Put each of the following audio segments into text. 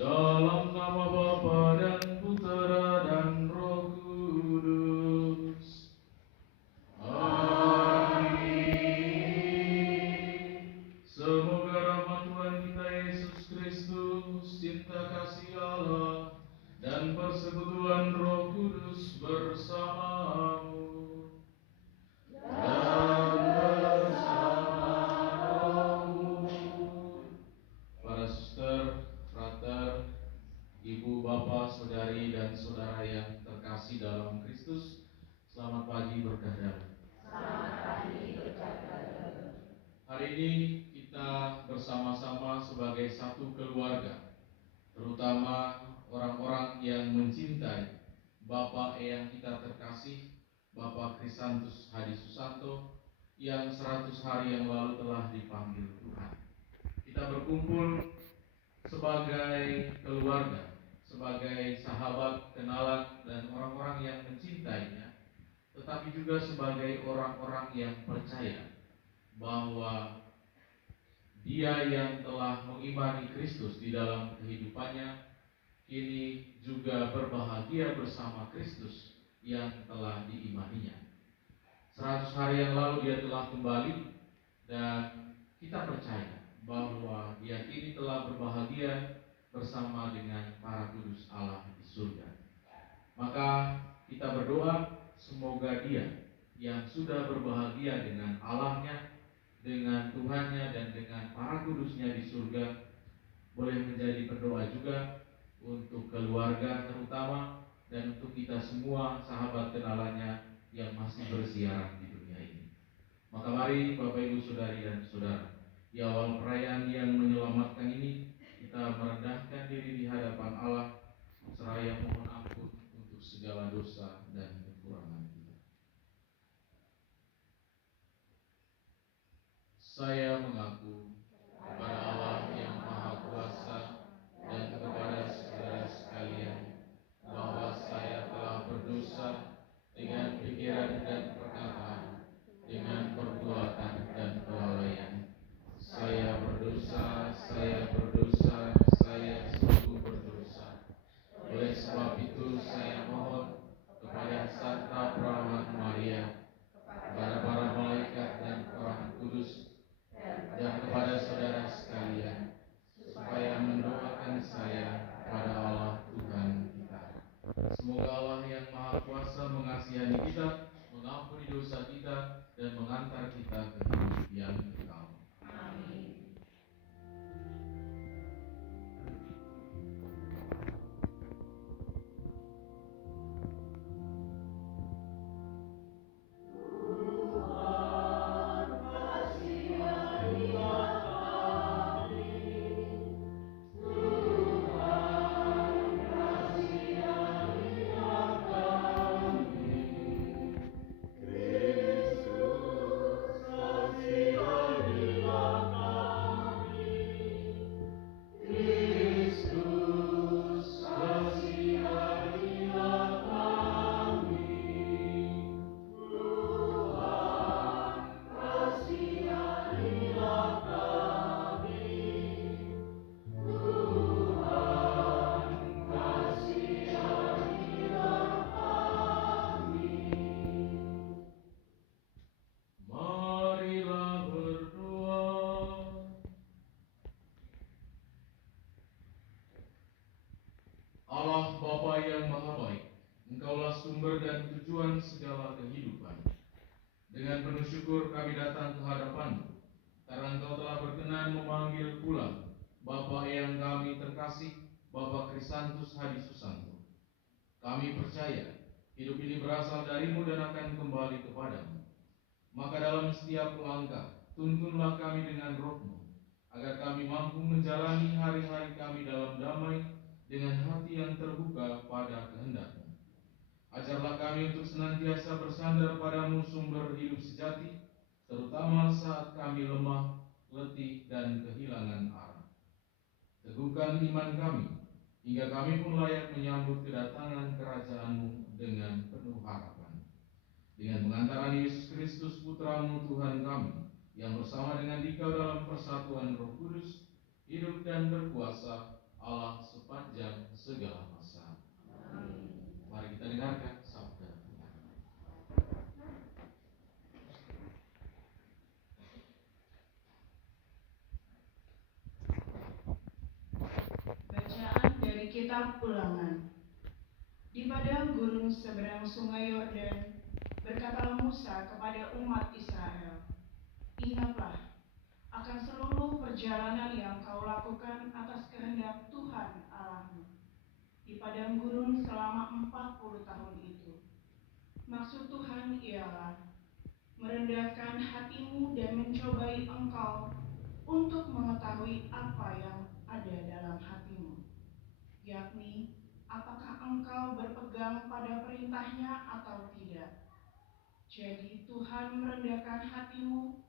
Dalam nama Bapa dan Putera dan Roh Kudus. Amin. Semoga rahmat Tuhan kita Yesus Kristus, cinta kasih Allah, dan persekutuan Roh Kudus bersamamu. Dan bersama rohmu. Para suster, frater, ibu, bapak, saudari, dan saudara yang terkasih dalam Kristus, selamat pagi berkah damai. Selamat pagi berkah damai. Hari ini kita bersama-sama sebagai satu keluarga, terutama orang-orang yang mencintai Bapak yang kita terkasih, Bapak Krisantus Hadi Susanto, yang 100 hari yang lalu telah dipanggil Tuhan. Kita berkumpul sebagai keluarga, sebagai sahabat, kenalan, dan orang-orang yang mencintainya, tetapi juga sebagai orang-orang yang percaya bahwa Dia yang telah mengimani Kristus di dalam kehidupannya kini juga berbahagia bersama Kristus yang telah diimaninya. 100 hari yang lalu Dia telah kembali, dan kita percaya bahwa Dia kini telah berbahagia bersama dengan para kudus Allah di surga. Maka kita berdoa semoga Dia yang sudah berbahagia dengan Allahnya, dengan Tuhannya, dan dengan para kudusnya di surga, boleh menjadi berdoa juga untuk keluarga terutama, dan untuk kita semua sahabat kenalannya yang masih berziarah di dunia ini. Maka mari Bapak Ibu Saudari dan Saudara, di awal perayaan yang menyelamatkan ini, kita merendahkan diri di hadapan Allah, seraya mohon ampun untuk segala dosa dan kekurangan kita. Saya mengaku kepada Allah yang Maha Kuasa dan kepada saudara sekalian bahwa saya telah berdosa dengan pikiran dan perkataan, dengan perbuatan dan kelalaian, berkenan memanggil pula Bapak Eyang kami terkasih, Bapak Krisantus Hadi Susanto. Kami percaya hidup ini berasal darimu dan akan kembali kepadamu. Maka dalam setiap langkah, tuntunlah kami dengan roh-Mu, agar kami mampu menjalani hari-hari kami dalam damai dengan hati yang terbuka pada kehendak-Mu. Ajarlah kami untuk senantiasa bersandar padamu sumber hidup sejati, terutama saat kami lemah, letih, dan kehilangan arah. Teguhkan iman kami, hingga kami pun layak menyambut kedatangan kerajaan-Mu dengan penuh harapan. Dengan pengantaran Yesus Kristus Putra-Mu Tuhan kami, yang bersama dengan Dikau dalam persatuan Roh Kudus, hidup dan berkuasa Allah sepanjang segala masa. Amin. Mari kita dengarkan sabda Tuhan. Bacaan dari Kitab Ulangan. Di padang gunung seberang sungai Yordan, berkatalah Musa kepada umat Israel, "Ingatlah akan seluruh perjalanan yang kau lakukan atas kehendak Tuhan Allahmu di padang gurun selama 40 tahun itu. Maksud Tuhan ialah merendahkan hatimu dan mencobai engkau untuk mengetahui apa yang ada dalam hatimu, yakni apakah engkau berpegang pada perintahnya atau tidak. Jadi Tuhan merendahkan hatimu,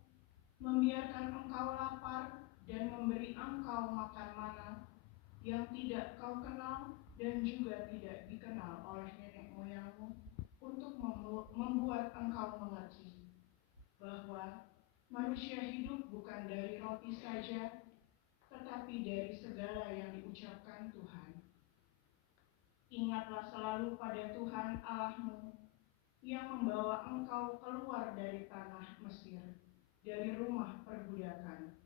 membiarkan engkau lapar dan memberi engkau makan mana yang tidak kau kenal dan juga tidak dikenal oleh nenek moyangmu, untuk membuat engkau mengerti bahwa manusia hidup bukan dari roti saja, tetapi dari segala yang diucapkan Tuhan. Ingatlah selalu pada Tuhan Allahmu, yang membawa engkau keluar dari tanah Mesir, dari rumah perbudakan.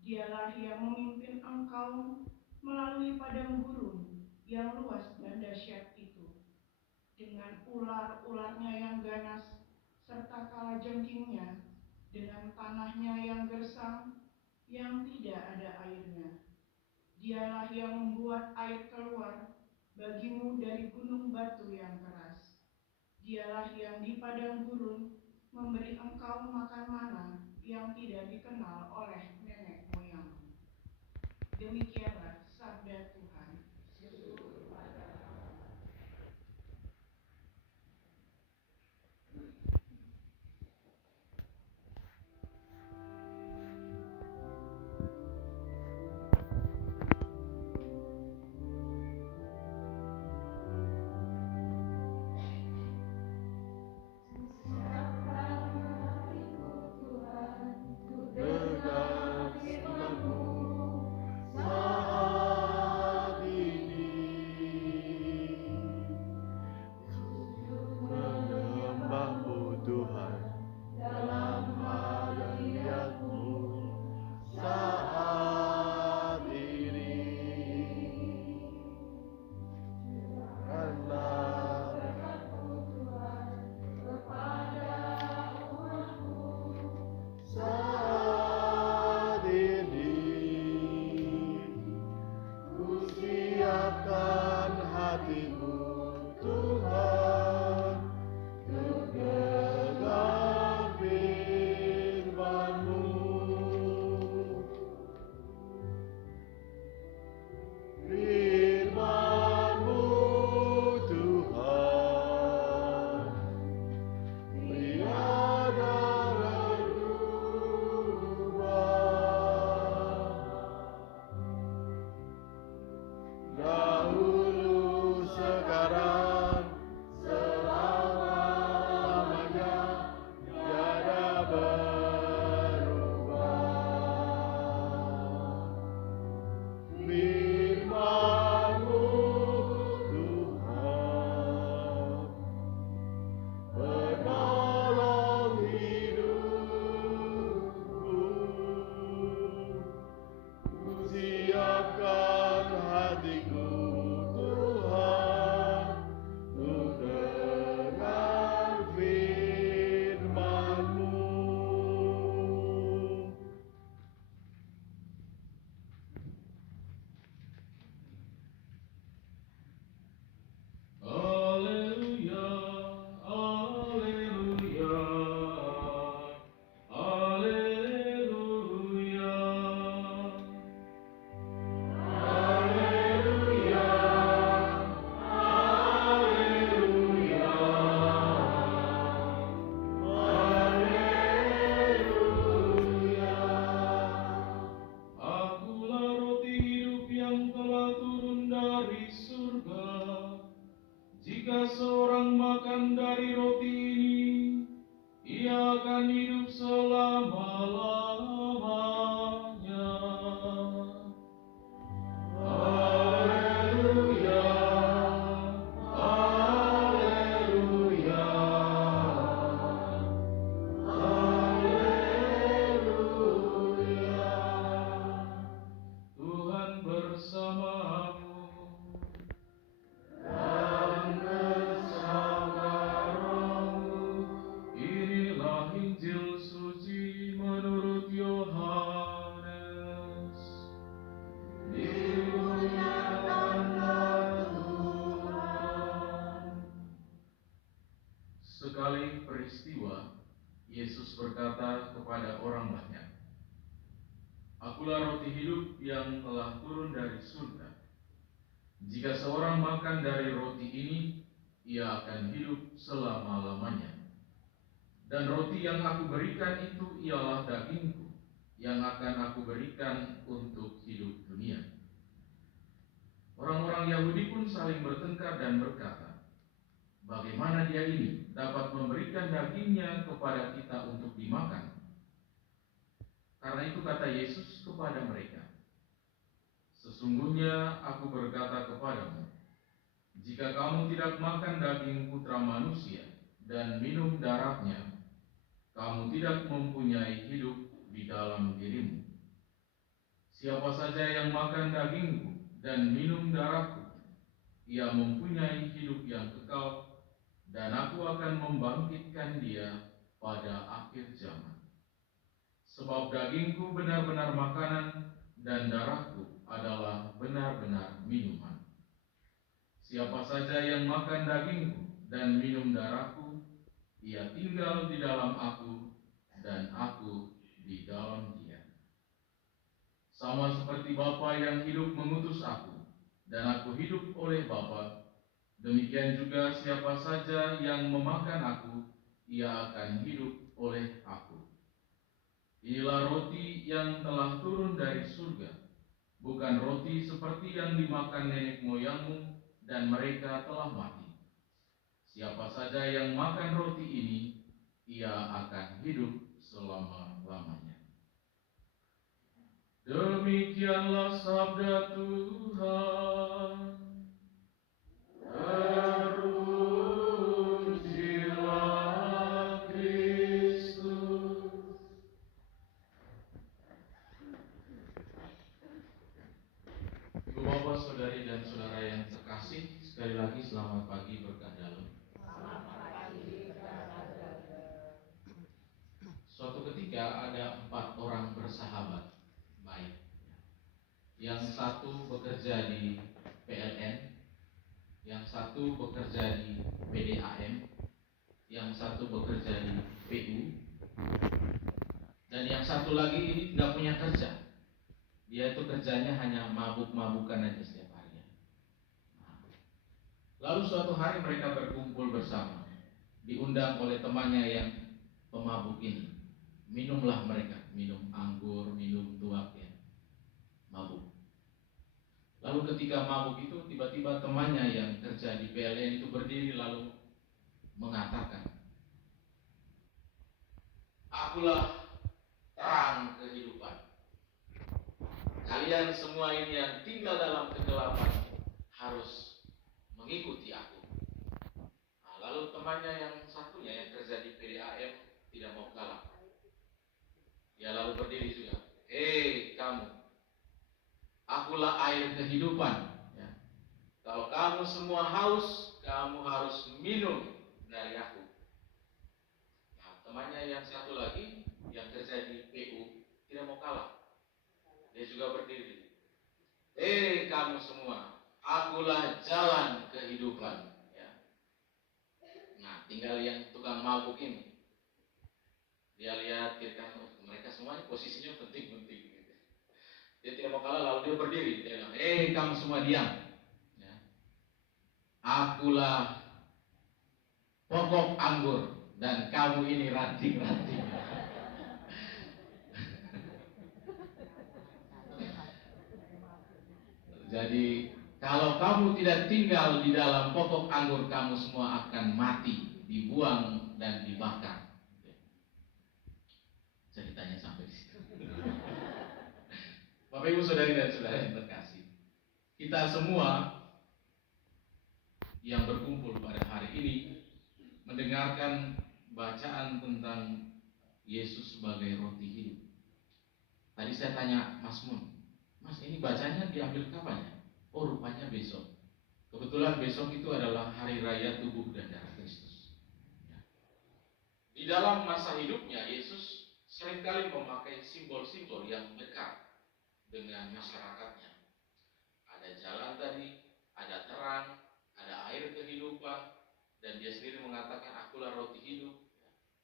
Dialah yang memimpin engkau melalui padang gurun yang luas dan dahsyat itu, dengan ular-ularnya yang ganas, serta kalajengkingnya, dengan tanahnya yang gersang, yang tidak ada airnya. Dialah yang membuat air keluar bagimu dari gunung batu yang keras. Dialah yang di padang gurun memberi engkau makan mana yang tidak dikenal oleh nenek moyangmu." Demikianlah sabda Tuhan. Dengar firman-Mu, saat Akulah roti hidup yang telah turun dari surga. Jika seorang makan dari roti ini, ia akan hidup selama-lamanya. Dan roti yang aku berikan itu ialah dagingku, yang akan aku berikan untuk hidup dunia. Orang-orang Yahudi pun saling bertengkar dan berkata, bagaimana dia ini dapat memberikan dagingnya kepada kita untuk dimakan? Karena itu kata Yesus kepada mereka, sesungguhnya aku berkata kepadamu, jika kamu tidak makan daging putra manusia dan minum darahnya, kamu tidak mempunyai hidup di dalam dirimu. Siapa saja yang makan dagingku dan minum darahku, ia mempunyai hidup yang kekal, dan aku akan membangkitkan dia pada akhir zaman. Sebab dagingku benar-benar makanan, dan darahku adalah benar-benar minuman. Siapa saja yang makan dagingku dan minum darahku, ia tinggal di dalam aku, dan aku di dalam dia. Sama seperti Bapa yang hidup mengutus aku, dan aku hidup oleh Bapa, demikian juga siapa saja yang memakan aku, ia akan hidup oleh aku. Inilah roti yang telah turun dari surga, bukan roti seperti yang dimakan nenek moyangmu, dan mereka telah mati. Siapa saja yang makan roti ini, ia akan hidup selama-lamanya. Demikianlah sabda Tuhan. Terpujilah Kristus. Ibu bapak, saudari dan saudara yang terkasih, sekali lagi selamat pagi berkah dalam. Suatu ketika ada 4 orang bersahabat baik. Yang satu bekerja di PLN, yang satu bekerja di PDAM, yang satu bekerja di PU, dan yang satu lagi ini tidak punya kerja. Dia itu kerjanya hanya mabuk-mabukan aja setiap harinya. Lalu suatu hari mereka berkumpul bersama, diundang oleh temannya yang pemabuk ini. Minumlah mereka, minum anggur, minum tuak ya, mabuk. Lalu ketika mabuk itu tiba-tiba temannya yang kerja di PLN itu berdiri lalu mengatakan, akulah terang kehidupan. Kalian semua ini yang tinggal dalam kegelapan harus mengikuti aku. Nah, lalu temannya yang satunya yang kerja di PDAM tidak mau kalah. Dia lalu berdiri juga. Hei kamu, akulah air kehidupan. Ya. Kalau kamu semua haus, kamu harus minum dari aku. Nah, temannya yang satu lagi yang kerja di PU tidak mau kalah. Dia juga berdiri. Hei kamu semua, akulah jalan kehidupan. Ya. Nah, tinggal yang tukang mabuk ini. Dia lihat kira mereka semuanya posisinya penting-penting. Gitu. Dia tidak mau kalah lalu dia berdiri. Dia bilang, kamu semua diam. Ya. Akulah pokok anggur dan kamu ini ranting-ranting. Jadi kalau kamu tidak tinggal di dalam pokok anggur, kamu semua akan mati, dibuang dan dibakar. Ceritanya sampai di situ. Bapak Ibu saudari dan saudara yang terkasih, kita semua yang berkumpul pada hari ini mendengarkan bacaan tentang Yesus sebagai roti hidup. Tadi saya tanya Mas Mun, Mas ini bacanya diambil kapan ya? Oh rupanya besok. Kebetulan besok itu adalah hari raya tubuh dan darah Kristus. Di dalam masa hidupnya Yesus seringkali memakai simbol-simbol yang dekat dengan masyarakatnya. Ada jalan tadi, ada terang, ada air kehidupan, dan dia sendiri mengatakan akulah roti hidup,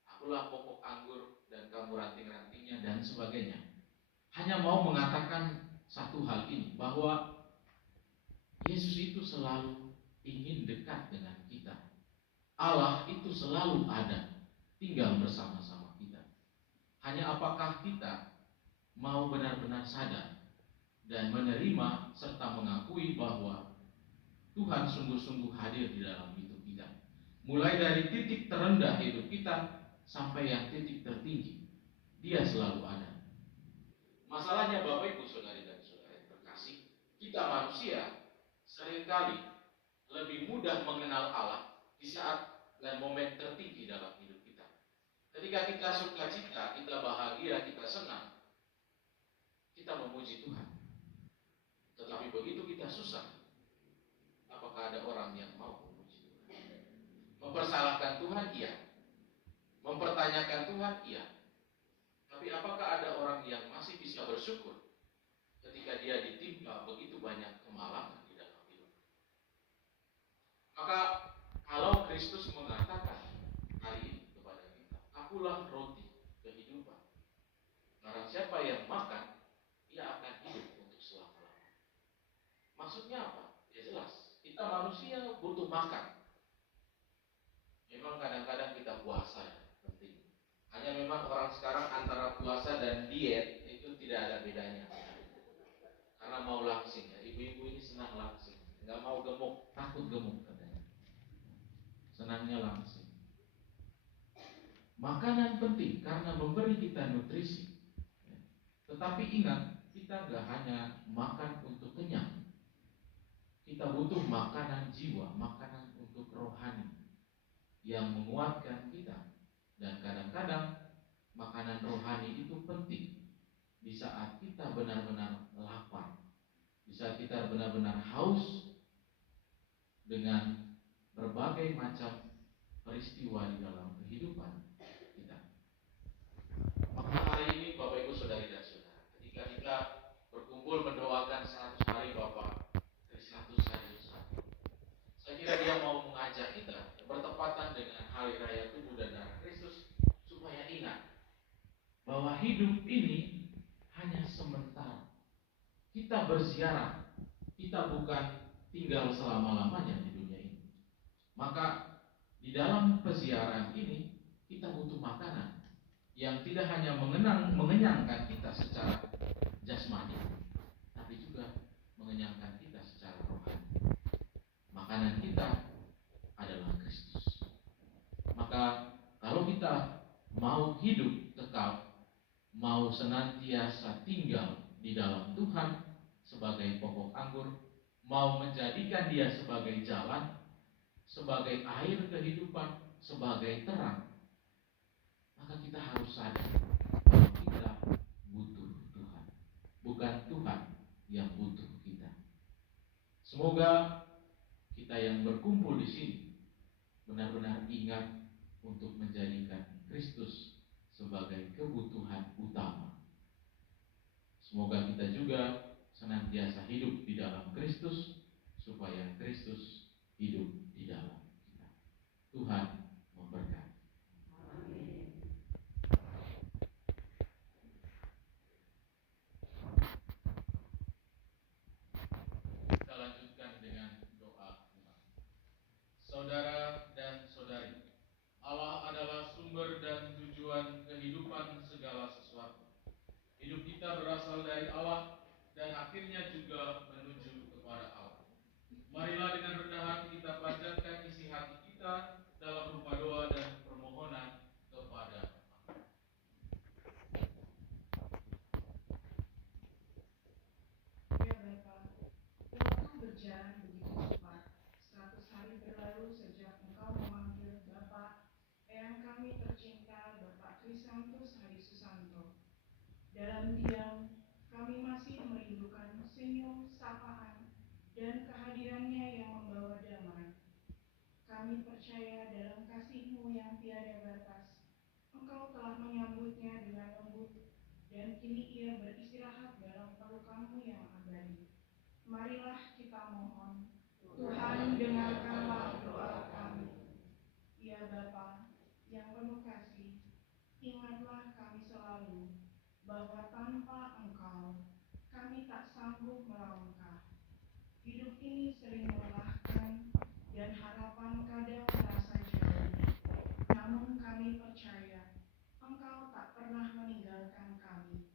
akulah pokok anggur dan kamu ranting-rantingnya dan sebagainya. hanya mau mengatakan satu hal ini, bahwa Yesus itu selalu ingin dekat dengan kita. Allah itu selalu ada, tinggal bersama-sama kita. Hanya apakah kita mau benar-benar sadar dan menerima serta mengakui bahwa Tuhan sungguh-sungguh hadir di dalam hidup kita. Mulai dari titik terendah hidup kita sampai yang titik tertinggi, Dia selalu ada. Masalahnya Bapak Ibu Saudari dan Saudara yang terkasih, kita manusia seringkali lebih mudah mengenal Allah di saat dan momen tertinggi dalam hidup kita. Ketika kita sukacita, kita bahagia, kita senang, kita memuji Tuhan. Tetapi begitu kita susah, apakah ada orang yang mau memuji Tuhan? Mempersalahkan Tuhan, iya. Mempertanyakan Tuhan, iya. Tapi apakah ada orang yang masih bisa bersyukur ketika dia ditimpa begitu banyak kemalangan di dalam hidup? Maka kalau Kristus mengatakan hari ini kepada kita, akulah roti kehidupan. Barang siapa yang makan, ia akan hidup untuk selama-lamanya. Maksudnya apa? Ya jelas, kita manusia butuh makan. Memang kadang-kadang kita puasa ya, penting. Hanya memang orang sekarang antara puasa dan diet itu tidak ada bedanya. Karena mau langsing ya, ibu-ibu ini senang langsing, nggak mau gemuk, takut gemuk katanya. Senangnya langsing. Makanan penting karena memberi kita nutrisi. Tetapi ingat, kita nggak hanya makan untuk kenyang. Kita butuh makanan jiwa, makanan untuk rohani yang menguatkan kita. Dan kadang-kadang makanan rohani itu penting di saat kita benar-benar lapar, di saat kita benar-benar haus dengan berbagai macam peristiwa di dalam kehidupan kita. Maka hari ini Bapak Ibu Saudari dan Saudara, ketika kita berkumpul mendoakan 100 hari Bapak dari 100 hari Yesus, saya kira dia mau mengajak kita bertepatan dengan hari raya tubuh dan darah Kristus, supaya ingat bahwa hidup ini hanya sementara. Kita berziarah, kita bukan tinggal selama-lamanya di dunia ini. Maka di dalam peziarahan ini kita butuh makanan yang tidak hanya mengenyangkan kita secara jasmani, tapi juga mengenyangkan kita secara rohani. Makanan kita adalah Kristus. Maka kalau kita mau hidup kekal, mau senantiasa tinggal di dalam Tuhan sebagai pokok anggur, mau menjadikan Dia sebagai jalan, sebagai air kehidupan, sebagai terang, maka kita harus sadar bahwa kita butuh Tuhan, bukan Tuhan yang butuh kita. Semoga kita yang berkumpul di sini benar-benar ingat untuk menjadikan Kristus sebagai kebutuhan utama. Semoga kita juga senantiasa hidup di dalam Kristus, supaya Kristus hidup di dalam kita. Tuhan memberkati. Amin. Kita lanjutkan dengan doa umat. Saudara dan saudari, Allah adalah sumber dan tujuan kehidupan segala sesuatu. Hidup kita berasal dari Allah dan akhirnya juga menuju kepada Allah. Marilah dengan rendah hati kita panjatkan isi hati kita dalam rupa doa dan permohonan kepada Allah. Ya Bapa, waktu berjalan begitu cepat. 100 hari berlalu sejak Engkau memanggil Bapak Eyang kami tercinta Bapak Krisantus Hari Susanto. Dalam diam, kami masih merindukan senyum, sapaan, dan kehadirannya yang membawa damai. Kami percaya dalam kasih-Mu yang tiada batas. Engkau telah menyambutnya dengan lembut, dan kini ia beristirahat dalam pelukan-Mu yang abadi. Marilah kita mohon, Tuhan dengarkanlah doa kami. Ya Bapa yang penuh kasih, ingatlah kami selalu bahwa tanpa Engkau Hidup ini sering melelahkan dan harapan kadang terasa jauh. Namun kami percaya Engkau tak pernah meninggalkan kami.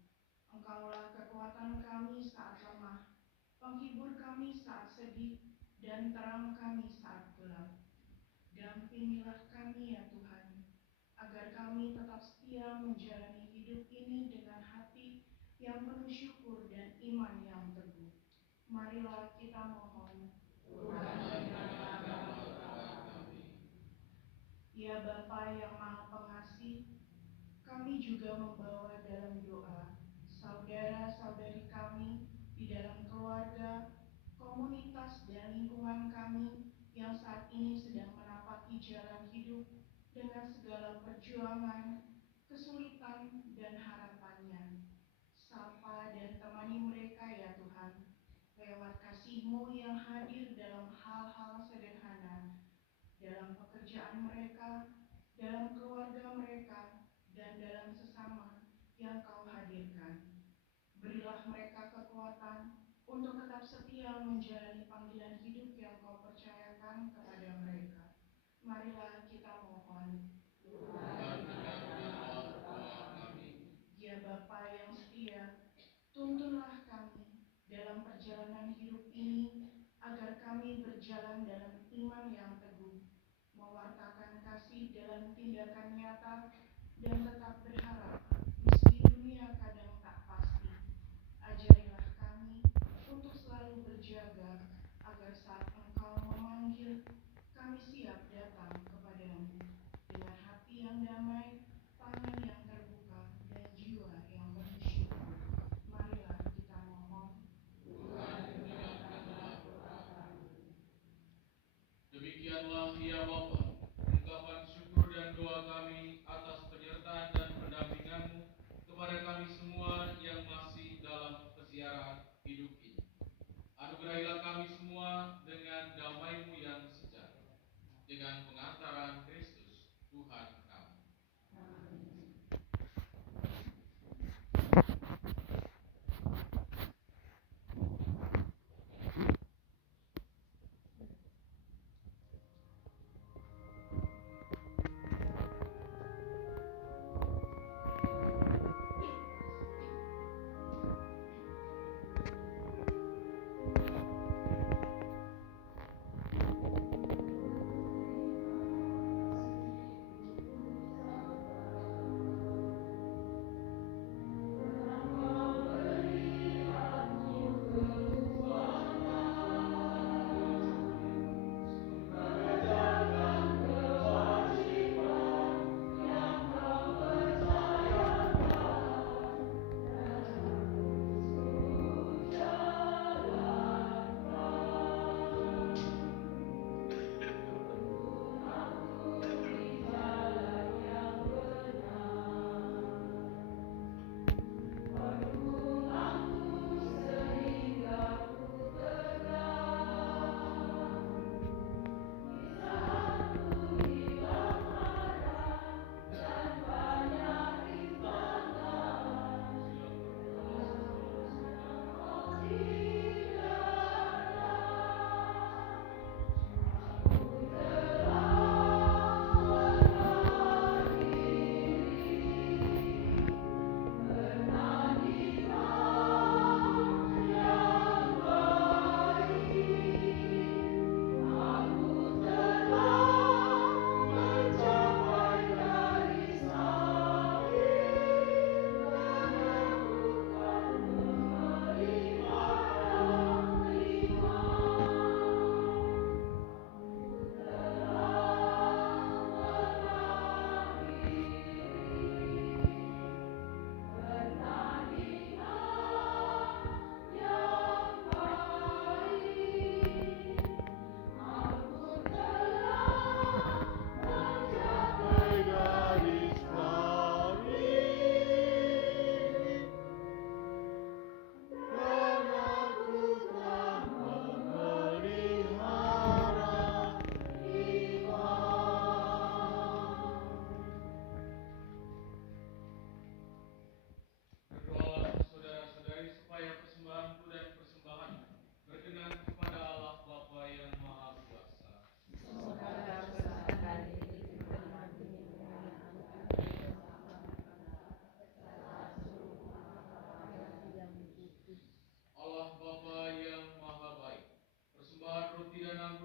Engkaulah kekuatan kami saat lemah, penghibur kami saat sedih, dan terang kami saat gelap. Dampingilah kami ya Tuhan, agar kami tetap setia menjalani hidup ini dengan hati yang penuh syukur dan iman yang teguh. Marilah kita mohon. Tuhan dengarkan doa kami. Ya Bapa yang Maha Pengasih, kami juga membawa dalam doa saudara-saudari kami di dalam keluarga, komunitas, dan lingkungan kami yang saat ini sedang menapaki jalan hidup dengan segala perjuangan, kesulitan, dan harapannya. Sapa dan temani mereka ya Tuhan, lewat kasih-Mu yang hadir dalam hal-hal sederhana, dalam pekerjaan mereka, dalam keluarga mereka, dan dalam sesama yang Kau hadirkan. Berilah mereka kekuatan untuk tetap setia menjalani panggilan hidup yang Kau percayakan kepada mereka. Marilah kita mohon. Tuhan dengarkan doa kami. Ya Bapa yang setia, tuntunlah kami dalam perjalanan hidup ini agar kami berjalan dalam iman yang teguh, mewartakan kasih dalam tindakan nyata, dan tetap berharap meski dunia kadang tak pasti. Ajarilah kami untuk selalu berjaga agar saat Engkau memanggil, kami siap datang kepadamu dengan hati yang damai, tangan yang terbuka, dan jiwa yang bersyukur. Marilah kita mohon. Tuhan dengarkan doa kami. Demikianlah ya Bapa, ungkapan syukur dan doa kami atas penyertaan dan pendampingan-Mu kepada kami semua yang masih dalam kesiaran hidup ini. Anugerahilah kami semua dengan damai-Mu yang sejati, dengan pengantaran Kristus Tuhan kami.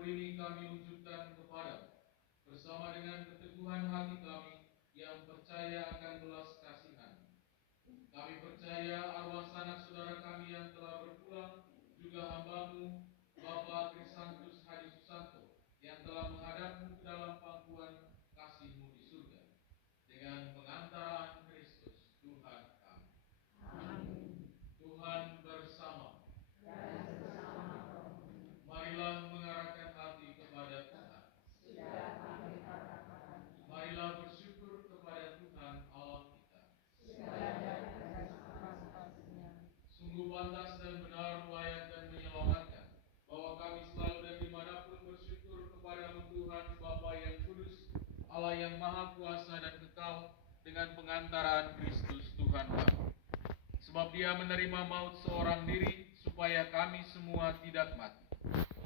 ini kami wujudkan kepadamu, bersama dengan keteguhan hati kami yang percaya akan belas kasihan. Kami percaya arwah sanak saudara kami yang telah berpulang, juga hamba-Mu, Bapak Krisantus Hadi Susanto, yang telah menghadapmu ke dalam pangkuan kasih-Mu di surga, dengan pengantaran Kristus Tuhan kami. Amin. Tuhan bersama. Dan bersama Marilah mengarahkan hati kepada Tuhan. sudah kami katakan, Marilah bersyukur kepada Tuhan Allah kita. sudah ada sepatutnya. Sungguh pantas dan benar, layak dan menyelamatkan, bahwa kami selalu dan dimanapun bersyukur kepadamu Tuhan Bapa yang kudus, Allah yang maha kuasa dan kekal, dengan pengantaran Kristus Tuhan kami. Sebab Dia menerima maut seorang diri, supaya kami semua tidak mati.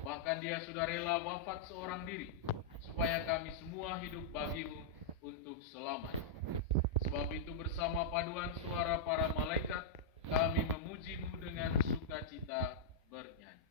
Bahkan Dia sudah rela wafat seorang diri, supaya kami semua hidup bagi-Mu untuk selamanya. Sebab itu bersama paduan suara para malaikat, kami memuji-Mu dengan sukacita bernyanyi.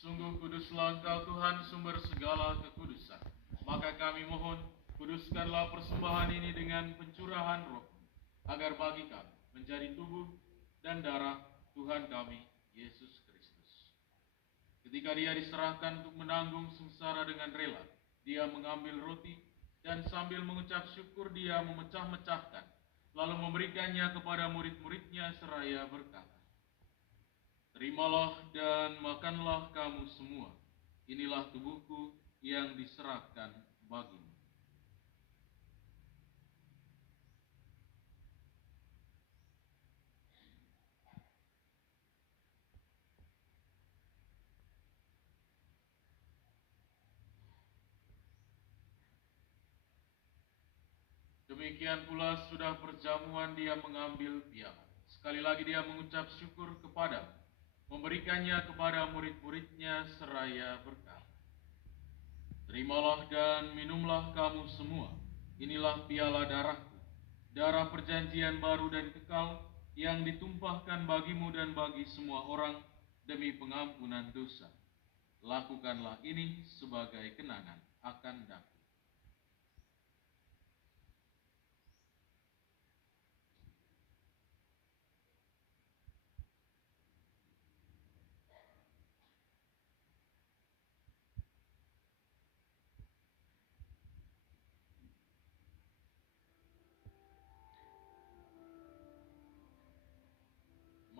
Sungguh kuduslah Engkau Tuhan, sumber segala kekudusan. Maka kami mohon, kuduskanlah persembahan ini dengan pencurahan Roh, agar bagi kami menjadi tubuh dan darah Tuhan kami, Yesus Kristus. Ketika Dia diserahkan untuk menanggung sengsara dengan rela, Dia mengambil roti, dan sambil mengucap syukur Dia memecah-mecahkan, lalu memberikannya kepada murid-muridnya seraya berkata, "Terimalah dan makanlah kamu semua. Inilah tubuhku yang diserahkan bagimu." Demikian pula sudah perjamuan Dia mengambil piala. Sekali lagi Dia mengucap syukur kepada, memberikannya kepada murid-muridnya seraya berkata, "Terimalah dan minumlah kamu semua. Inilah piala darahku, darah perjanjian baru dan kekal, yang ditumpahkan bagimu dan bagi semua orang demi pengampunan dosa. Lakukanlah ini sebagai kenangan akan daku."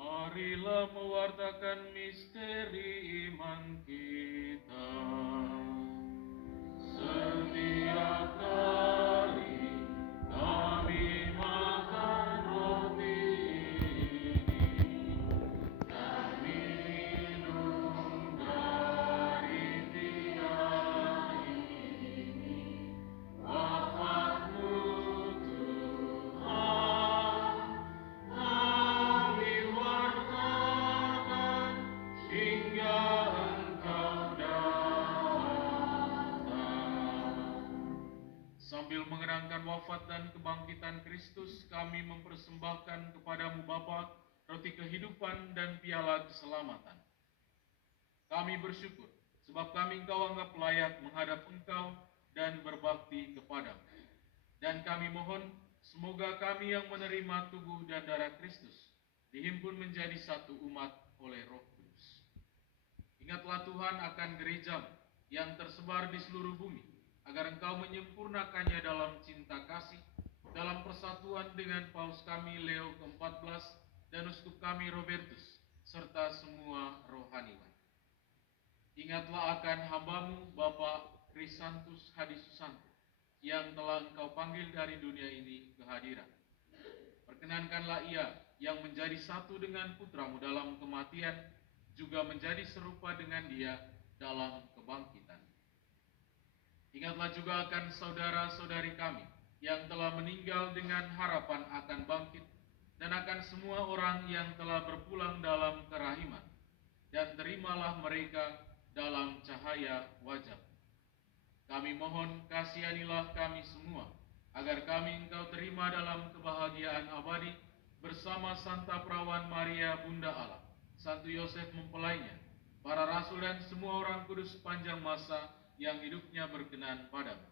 Marilah mewartakan misteri iman kita. Setiap kali kami makan roti ini dan minum dari tiang ini, wafat-Mu Tuhan, kami wartakan hingga Engkau datang. Sambil mengenangkan wafat dan kebangkitan Kristus, kami mempersembahkan kepadamu Bapa roti kehidupan dan piala keselamatan. Kami bersyukur sebab kami Engkau anggap layak menghadap Engkau dan berbakti kepadamu. Dan kami mohon Semoga kami yang menerima tubuh dan darah Kristus dihimpun menjadi satu umat oleh Roh Kudus. Ingatlah Tuhan akan gereja yang tersebar di seluruh bumi, agar Engkau menyempurnakannya dalam cinta kasih, dalam persatuan dengan Paus kami Leo ke-14 dan Uskup kami Robertus, serta semua rohaniwan. Ingatlah akan hambamu Bapak Krisantus Hadi Susanto, yang telah Engkau panggil dari dunia ini kehadiran. Perkenankanlah ia yang menjadi satu dengan putramu dalam kematian, juga menjadi serupa dengan dia dalam kebangkitan. Ingatlah juga akan saudara-saudari kami yang telah meninggal dengan harapan akan bangkit, dan akan semua orang yang telah berpulang dalam kerahiman, dan terimalah mereka dalam cahaya wajah. Kami mohon kasihanilah kami semua, agar kami Engkau terima dalam kebahagiaan abadi bersama Santa Perawan Maria Bunda Allah, Santo Yosef mempelainya, para rasul dan semua orang kudus sepanjang masa yang hidupnya berkenan padamu.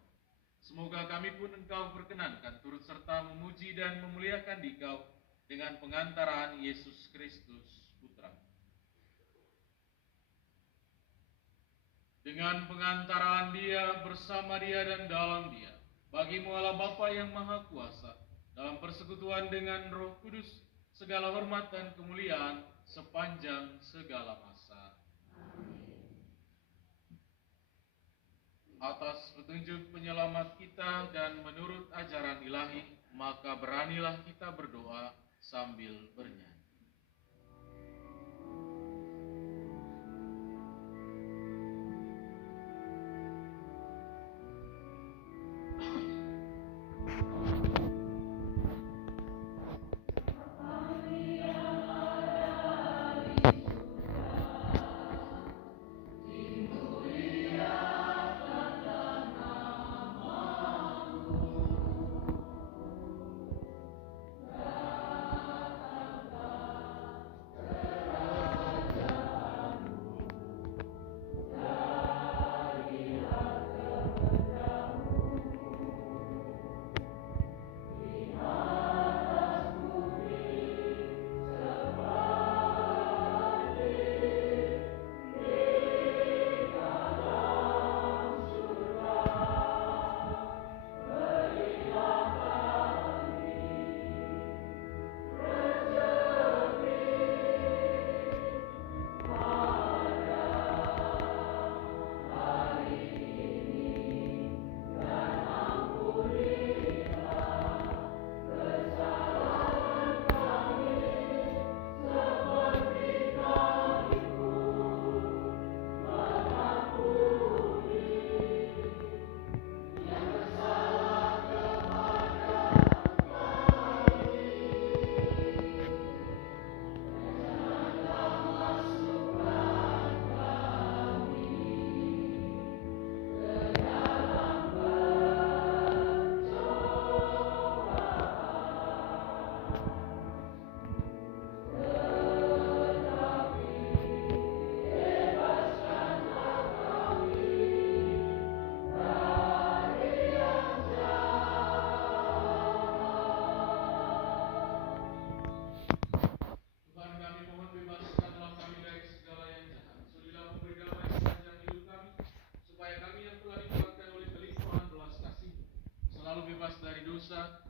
Semoga kami pun Engkau berkenankan turut serta memuji dan memuliakan Dikau dengan pengantaraan Yesus Kristus Putra. Dengan pengantaraan Dia, bersama Dia dan dalam Dia, bagimu Allah Bapa yang Maha Kuasa, dalam persekutuan dengan Roh Kudus, segala hormat dan kemuliaan sepanjang segala masa. Atas petunjuk penyelamat kita dan menurut ajaran ilahi, maka beranilah kita berdoa sambil bernyanyi.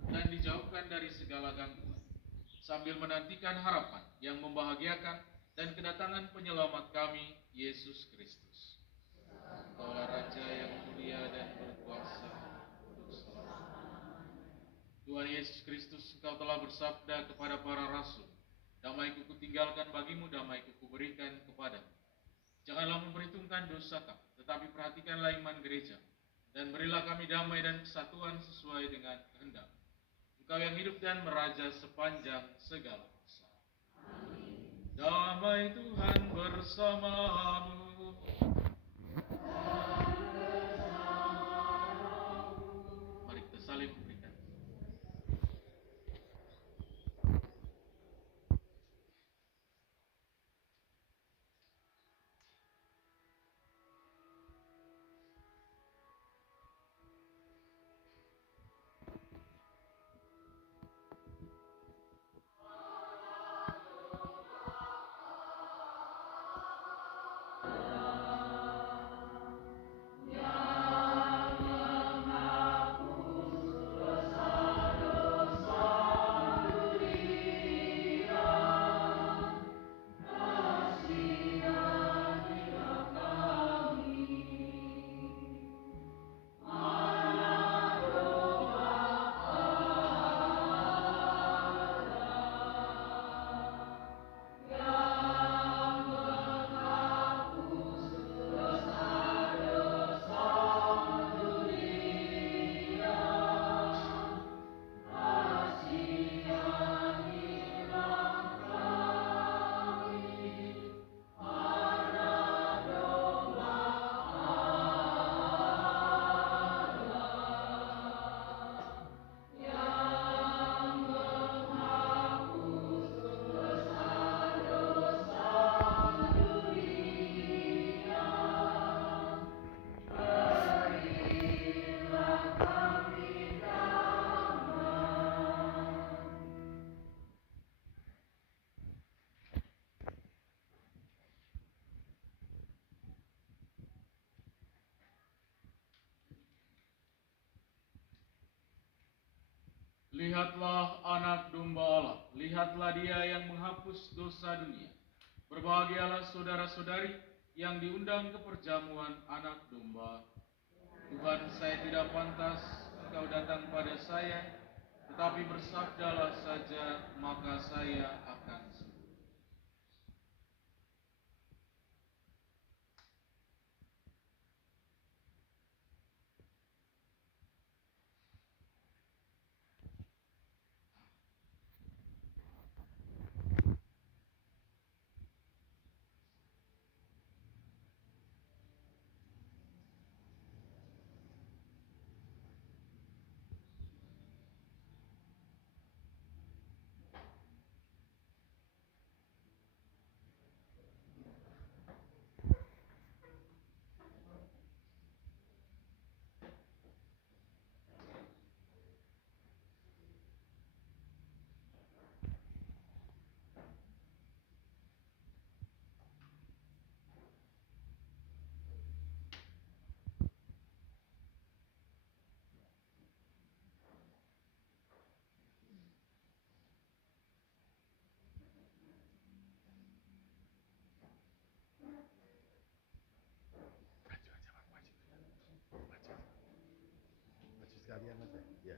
Dan dijauhkan dari segala gangguan, sambil menantikan harapan yang membahagiakan dan kedatangan penyelamat kami, Yesus Kristus. Engkaulah Raja yang mulia dan berkuasa untuk selamanya. Tuhan Yesus Kristus, Engkau telah bersabda kepada para rasul, damai-Ku kutinggalkan bagimu, damai-Ku kuberikan kepadamu. Janganlah memperhitungkan dosa kami, tetapi perhatikanlah iman gereja, dan berilah kami damai dan kesatuan sesuai dengan kehendak. Engkau yang hidup dan meraja sepanjang segala masa. Amin. Damai Tuhan bersamamu. Mari kita saling memberikan. Lihatlah anak domba Allah, lihatlah dia yang menghapus dosa dunia. Berbahagialah saudara-saudari yang diundang ke perjamuan anak domba. Tuhan, saya tidak pantas Engkau datang pada saya, tetapi bersabdalah saja, maka saya akan sembuh. Maju sekalian Mas ya.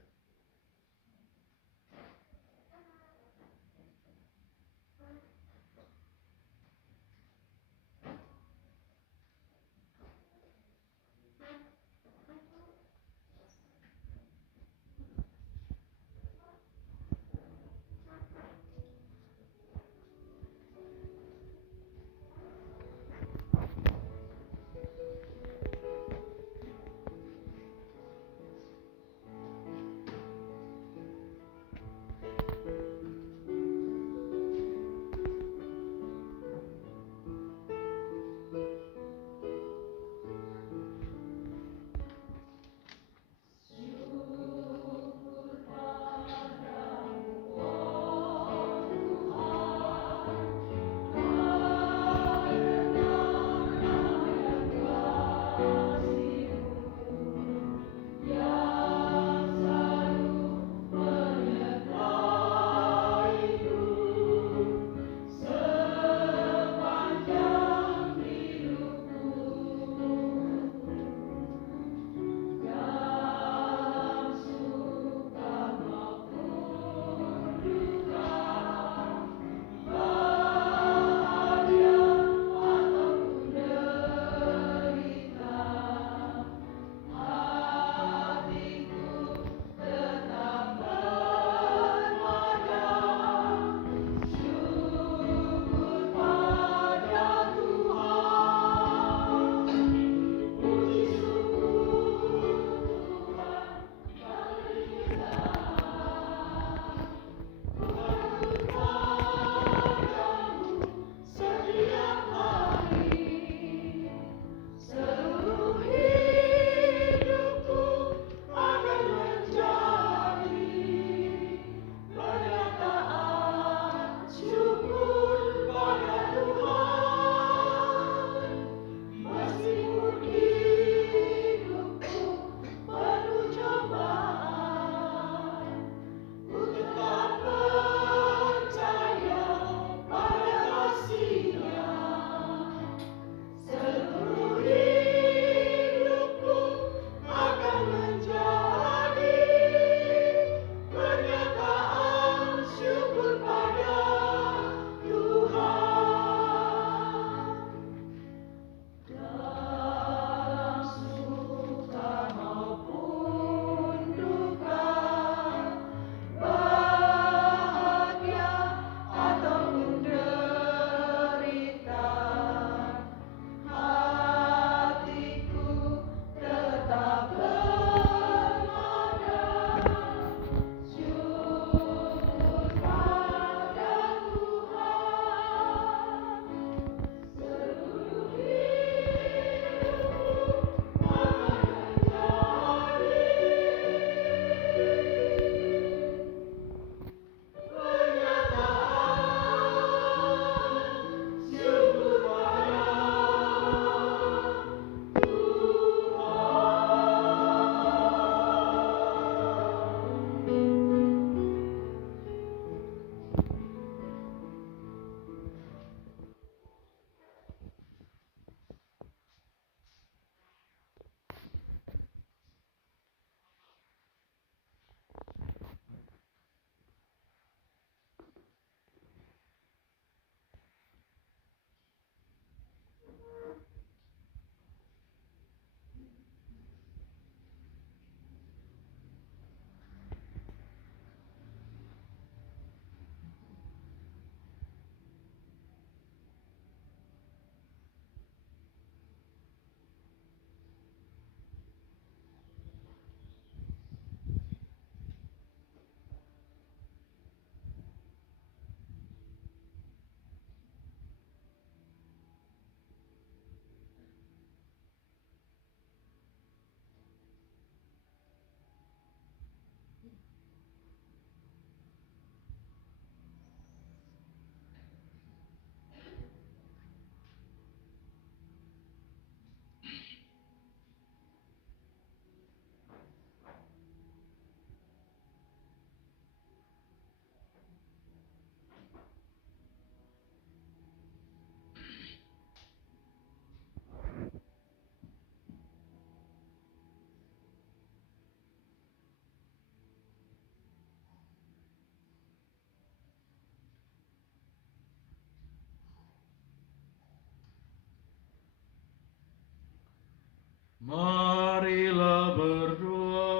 Marilah berdoa.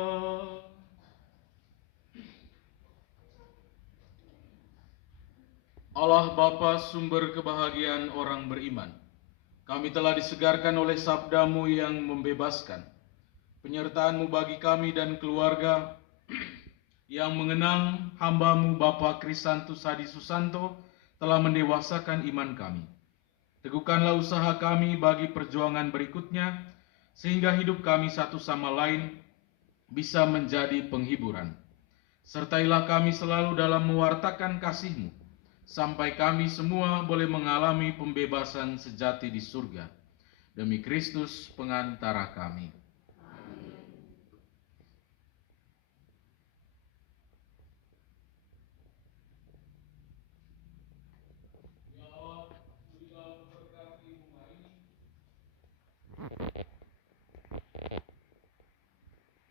Allah Bapa sumber kebahagiaan orang beriman, kami telah disegarkan oleh sabda-Mu yang membebaskan. Penyertaan-Mu bagi kami dan keluarga yang mengenang hamba-Mu Bapa Krisantus Hadi Susanto telah mendewasakan iman kami. Teguhkanlah usaha kami bagi perjuangan berikutnya, sehingga hidup kami satu sama lain bisa menjadi penghiburan. Sertailah kami selalu dalam mewartakan kasih-Mu, sampai kami semua boleh mengalami pembebasan sejati di surga. Demi Kristus pengantara kami. Ya Allah, berilah memberkati bunga ini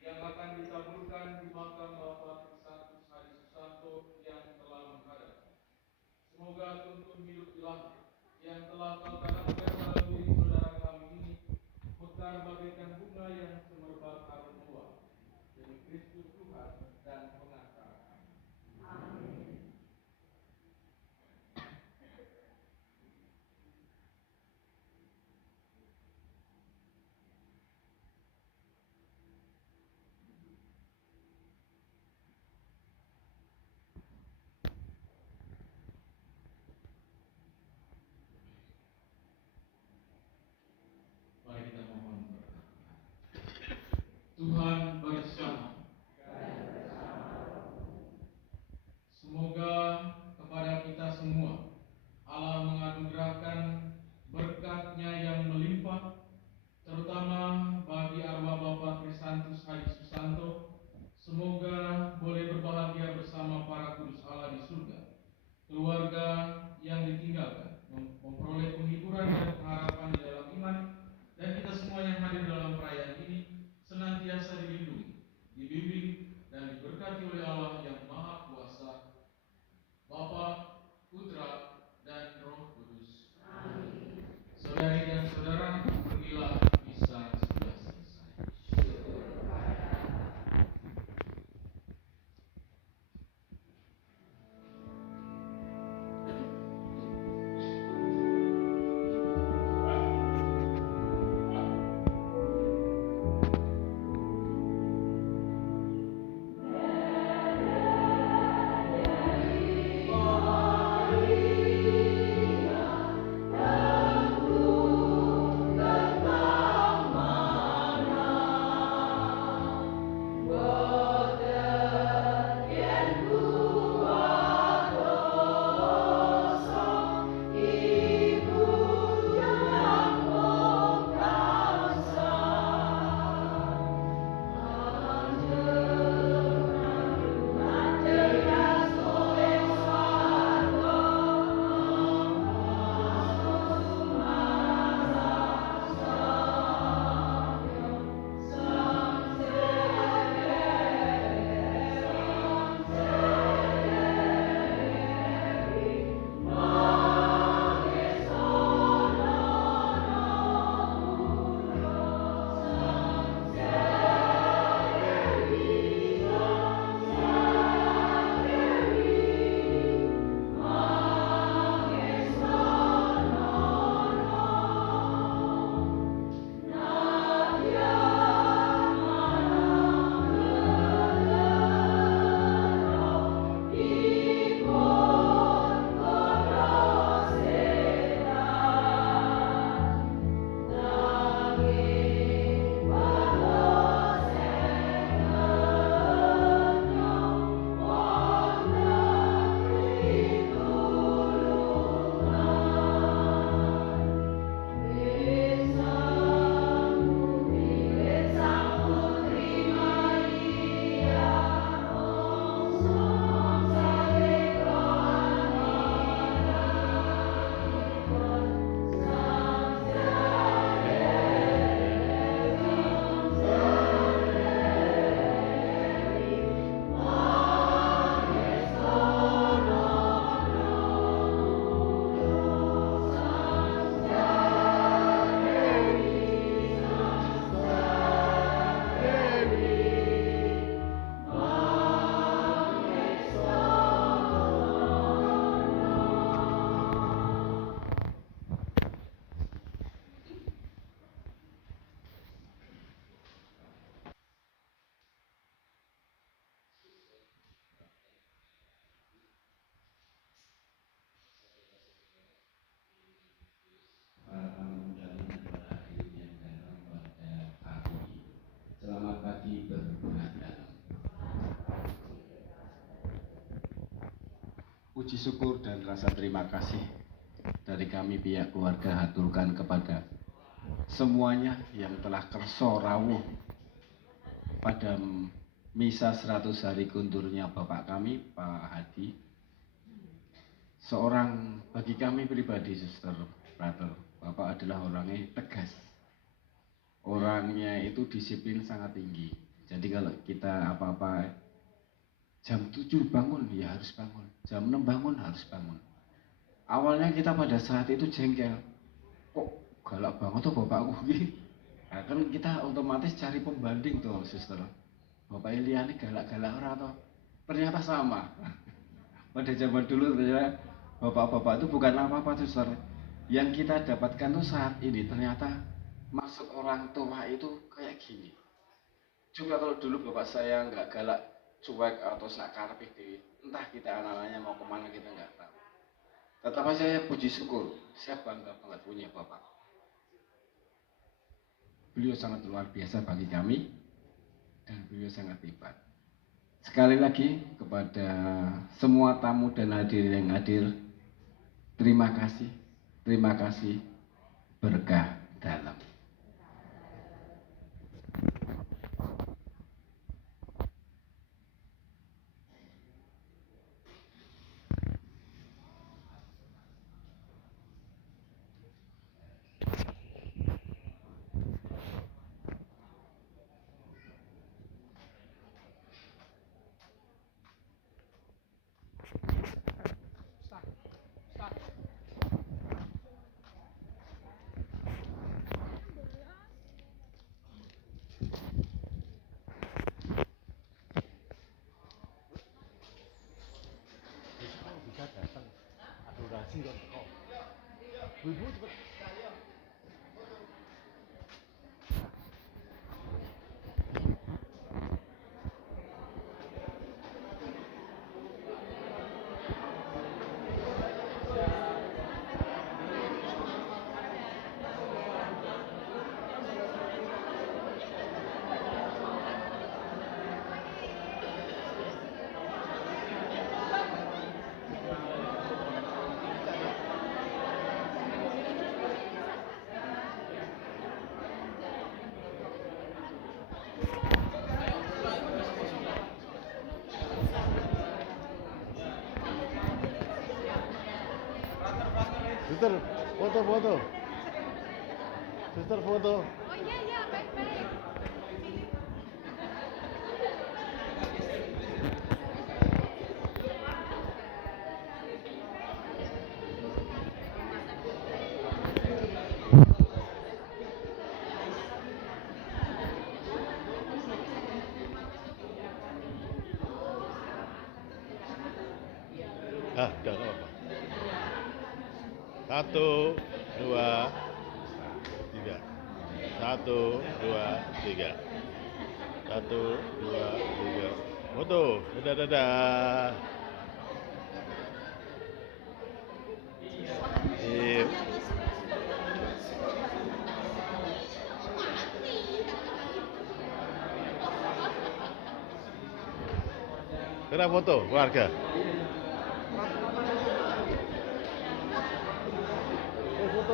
yang akan ditaburkan di makam Bapak Krisantus Hadi Susanto yang telah menghadap. Semoga tuntun hidup ilahi yang telah Kau tanamkan dalam diri saudara kami ini mekar bagaikan bunga yang semerbak harum buah. Demi Kristus Tuhan dan pengantara kami. Mari kita mohon berdoa. Tuhan bersama. Semoga kepada kita semua Allah menganugerahkan berkat-Nya yang melimpah, terutama bagi arwah Bapak Krisantus Hadi Susanto. Semoga boleh berbahagia bersama para kudus Allah di surga. Keluarga yang ditinggalkan memperoleh penghiburan dan pengharapan di dalam iman, dan kita semua yang hadir dalam perayaan ini senantiasa dilindungi, dibimbing, dan diberkati oleh Allah yang Maha Kuasa, Bapa, Putra, dan Roh Kudus. Amin. Saudari dan saudara, pergilah, misa sudah selesai. Puji syukur dan rasa terima kasih dari kami pihak keluarga haturkan kepada semuanya yang telah kerso rawuh pada misa 100 hari gundurnya Bapak kami, Pak Hadi. Seorang bagi kami pribadi, Suster, Brother, Bapak adalah orangnya tegas. Orangnya itu disiplin sangat tinggi. Jadi kalau kita apa-apa jam 7 bangun, ya harus bangun. Jam 6 bangun, harus bangun. Awalnya kita pada saat itu jengkel. Kok galak banget tuh bapakku gitu. Nah, kan kita otomatis cari pembanding tuh, Suster. Bapak Iliani galak-galak orang atau ternyata sama. Pada zaman dulu ternyata bapak-bapak itu bukan apa-apa, Suster. Yang kita dapatkan tuh saat ini ternyata maksud orang tua itu kayak gini. Juga kalau dulu bapak saya nggak galak, cuek atau sakarpih di, entah kita anak-anaknya mau kemana kita nggak tahu. Tetapi saya puji syukur, saya bangga banget punya bapak. Beliau sangat luar biasa bagi kami dan beliau sangat hebat. Sekali lagi kepada semua tamu dan hadirin yang hadir, terima kasih, berkah dalam. Bisa datang adorasi kan kok. Ibu cepet. Suster, foto. Suster, foto. Oh iya, baik-baik. Udah nggak apa-apa. 1, 2, 3. 1, 2, 3. 1, 2, 3. Foto. Dadah. Iya. Kena foto keluarga.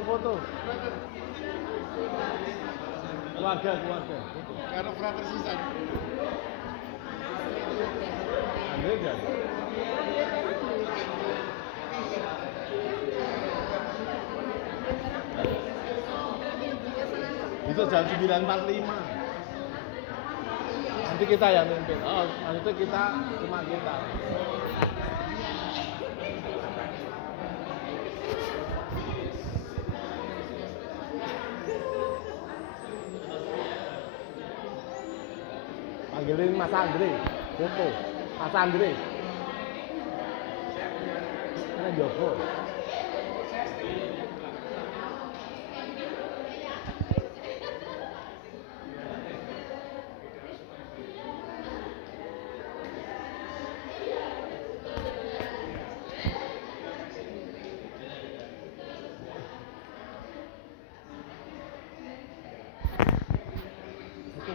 Foto. Keluarga. Foto. Karena frater sisa. Ambil enggak? Itu jam 9.45. Nanti kita yang mimpin. Oh, itu kita cuma kita. Panggilin Mas Andre, foto. Mas Andre. Ini Joko.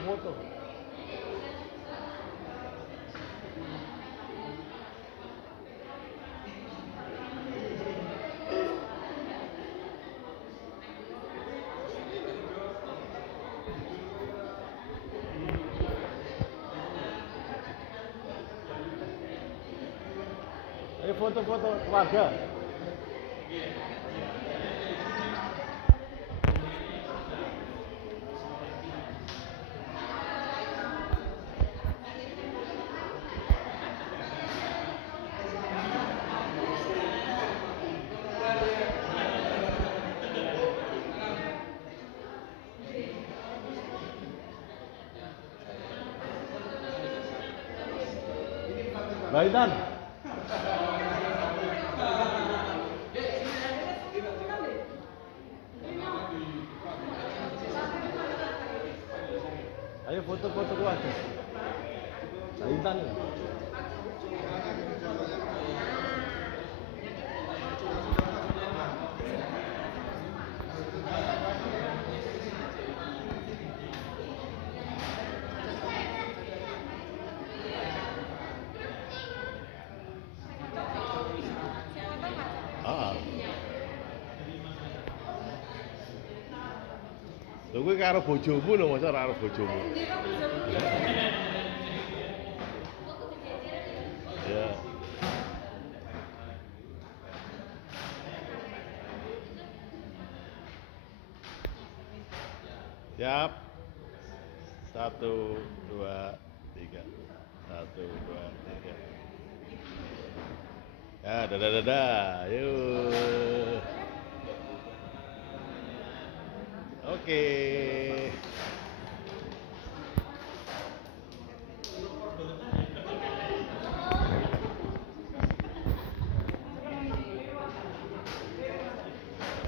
Foto. Ayo foto-foto keluarga. Baitan. Ayo foto-foto keluarga. Baitan. Lho kowe karo bojomu lho, masa ora karo bojomu. Ya. Siap. 1, 2, 3. 1, 2, 3. Ya, dadah. Yuk. Oke.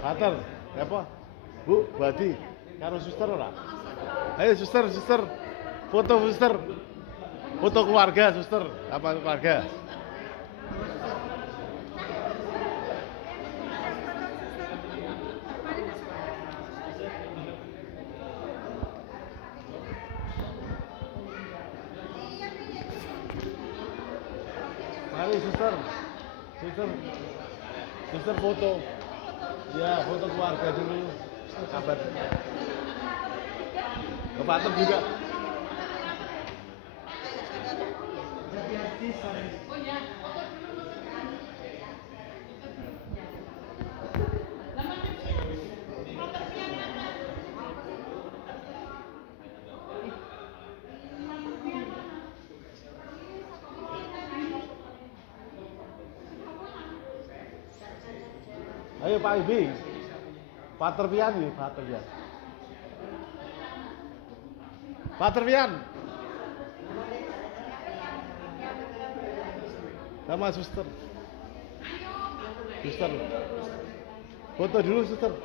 Pater, apa? Bu, Badi, karo suster ora? Ayo suster. Foto suster. Foto keluarga suster, apa keluarga? Mari suster foto. Ya, foto keluarga dulu. Kabar. Ke Pater juga. Ayo Pak Ibi. Pater Pian. Pater Pian. Sama suster. Foto dulu suster.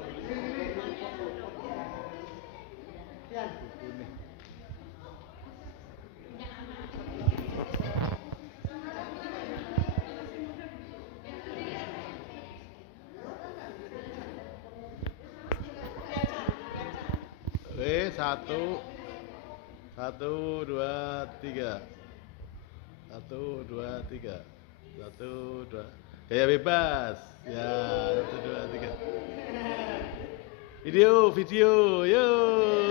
Oke, 1, 2, 3. 1, 2, 3. 1, 2. Gaya bebas. Ya, 1, 2, 3. Video, yuk.